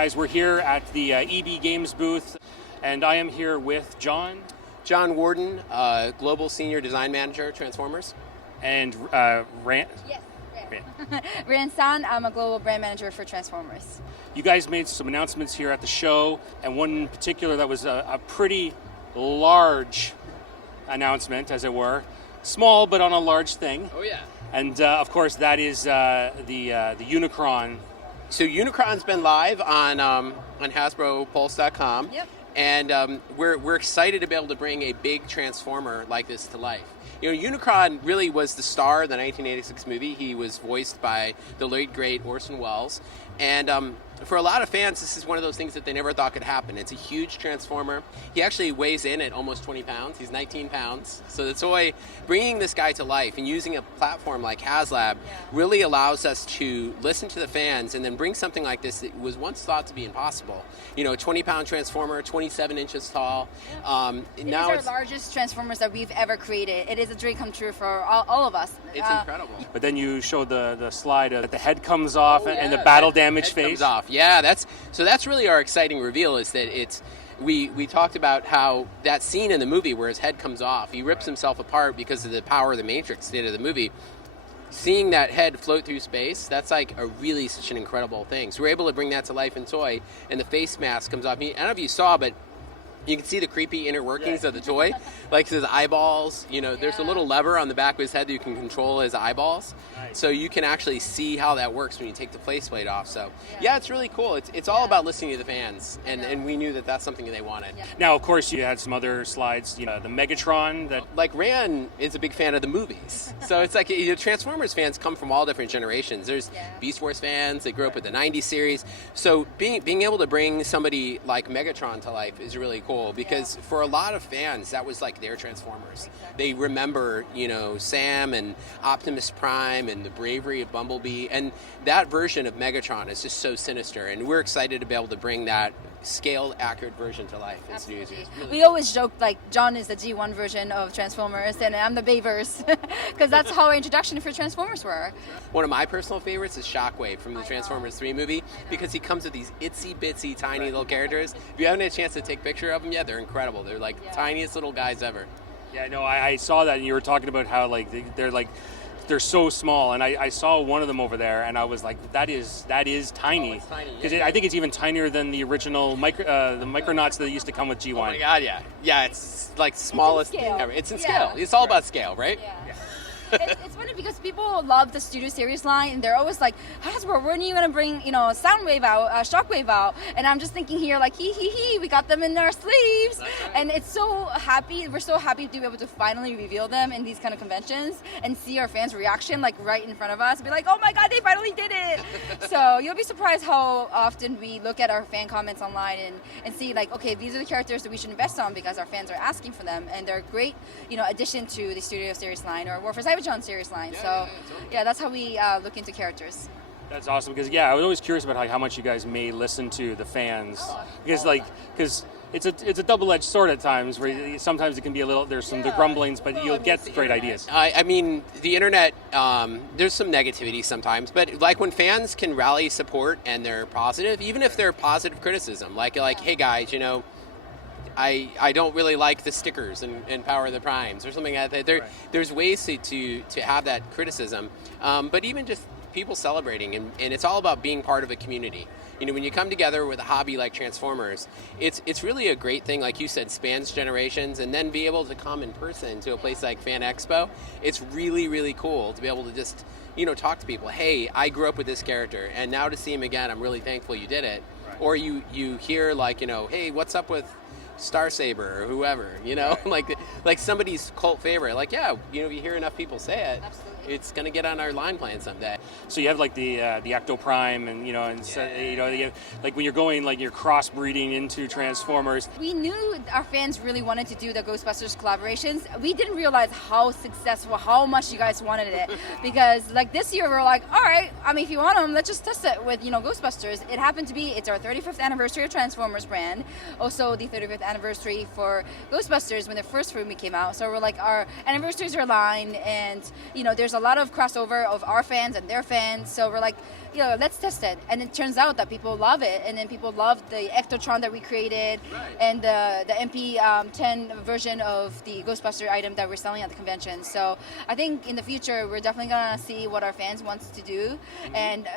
guys, we're here at the EB Games booth, and I am here with John. John Warden, Global Senior Design Manager, Transformers. And Rand. Yes. Rand San, I'm a Global Brand Manager for Transformers. You guys made some announcements here at the show, and one in particular that was a pretty large announcement, as it were. Small, but on a large thing. Oh, yeah. And, of course, that is the Unicron. So Unicron's been live on HasbroPulse.com. Yep. And we're excited to be able to bring a big Transformer like this to life. You know, Unicron really was the star of the 1986 movie. He was voiced by the late, great Orson Welles. And for a lot of fans, this is one of those things that they never thought could happen. It's a huge Transformer. He actually weighs in at almost 20 pounds. He's 19 pounds. So the toy, bringing this guy to life and using a platform like HasLab really allows us to listen to the fans and then bring something like this that was once thought to be impossible. You know, a 20-pound Transformer, 27 inches tall. These are the largest Transformers that we've ever created. It is a dream come true for all of us. It's incredible. But then you showed the slide that the head comes off and the battle damage face comes off. Yeah, that's really our exciting reveal is that we talked about how that scene in the movie where his head comes off, he rips himself apart because of the power of the Matrix did of the movie. Seeing that head float through space, that's like such an incredible thing. So we're able to bring that to life in toy, and the face mask comes off. I don't know if you saw, but you can see the creepy inner workings of the toy, like his eyeballs. You know, there's a little lever on the back of his head that you can control his eyeballs. Nice. So you can actually see how that works when you take the faceplate off. So yeah, it's really cool. It's all about listening to the fans, and we knew that that's something that they wanted. Yeah. Now, of course, you had some other slides. You know, the Megatron. That like Rand is a big fan of the movies, so it's like Transformers fans come from all different generations. There's Beast Wars fans that grew up with the '90s series. So being able to bring somebody like Megatron to life is really cool. Because for a lot of fans, that was like their Transformers. Exactly. They remember, you know, Sam and Optimus Prime and the bravery of Bumblebee. And that version of Megatron is just so sinister. And we're excited to be able to bring that scaled, accurate version to life. Absolutely. We always joke like John is the G1 version of Transformers and I'm the Bayverse because that's how our introduction for Transformers were. One of my personal favorites is Shockwave from the Transformers 3 movie because he comes with these itsy bitsy tiny little characters. If you haven't had a chance to take a picture of them yet, they're incredible. They're like the tiniest little guys ever. Yeah, no, I saw that and you were talking about how they're so small, and I saw one of them over there, and I was like, that is tiny. Oh, it's tiny. Because I think it's even tinier than the original the Micronauts that used to come with G1. Oh my God, yeah, it's like smallest thing ever. It's in scale. It's all about scale, right? Yeah. It's funny because people love the Studio Series line, and they're always like, Hasbro, when are you going to bring, Soundwave out, Shockwave out? And I'm just thinking here, like, we got them in our sleeves. Right. And it's so happy, we're so happy to be able to finally reveal them in these kind of conventions and see our fans' reaction, like, right in front of us, be like, oh my God, they finally did it. So you'll be surprised how often we look at our fan comments online and see, like, okay, these are the characters that we should invest on because our fans are asking for them, and they're a great, addition to the Studio Series line or War for Cybertron series line. That's how we look into characters. That's awesome because I was always curious about how much you guys may listen to the fans because it's a double-edged sword at times where sometimes it can be a little there's some grumblings, but you'll get great ideas. I mean, the internet, there's some negativity sometimes, but like when fans can rally support and they're positive, even if they're positive criticism, like hey guys, I don't really like the stickers in Power of the Primes or something like that. There's ways to have that criticism, but even just people celebrating, and it's all about being part of a community. When you come together with a hobby like Transformers, it's really a great thing, like you said, spans generations, and then be able to come in person to a place like Fan Expo. It's really, really cool to be able to just, talk to people. Hey, I grew up with this character, and now to see him again, I'm really thankful you did it. Right. Or you hear like, hey, what's up with Star Saber or whoever, like somebody's cult favorite. Like, you hear enough people say it, absolutely. It's going to get on our line plan someday. So you have like the Ecto Prime, and like when you're going like you're crossbreeding into Transformers. We knew our fans really wanted to do the Ghostbusters collaborations. We didn't realize how successful, how much you guys wanted it, because like this year we're like, all right, if you want them, let's just test it with Ghostbusters. It happened to be it's our 35th anniversary of Transformers brand, also the 35th anniversary for Ghostbusters when the first movie came out. So we're like, our anniversaries are aligned, and there's a lot of crossover of our fans and their fans. So we're like, let's test it. And it turns out that people love it, and then people love the Ectotron that we created, and the MP10 version of the Ghostbuster item that we're selling at the convention. So I think in the future we're definitely gonna see what our fans wants to do, and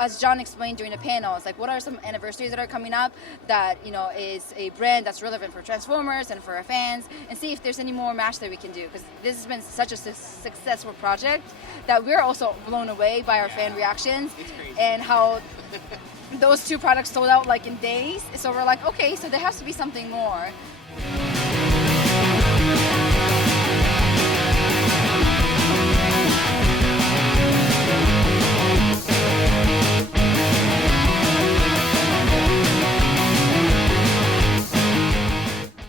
as John explained during the panel, it's like, what are some anniversaries that are coming up that is a brand that's relevant for Transformers and for our fans, and see if there's any more match that we can do, because this has been such a successful project that we're also blown away by our fan reactions and how those two products sold out like in days. So we're like, okay, so there has to be something more.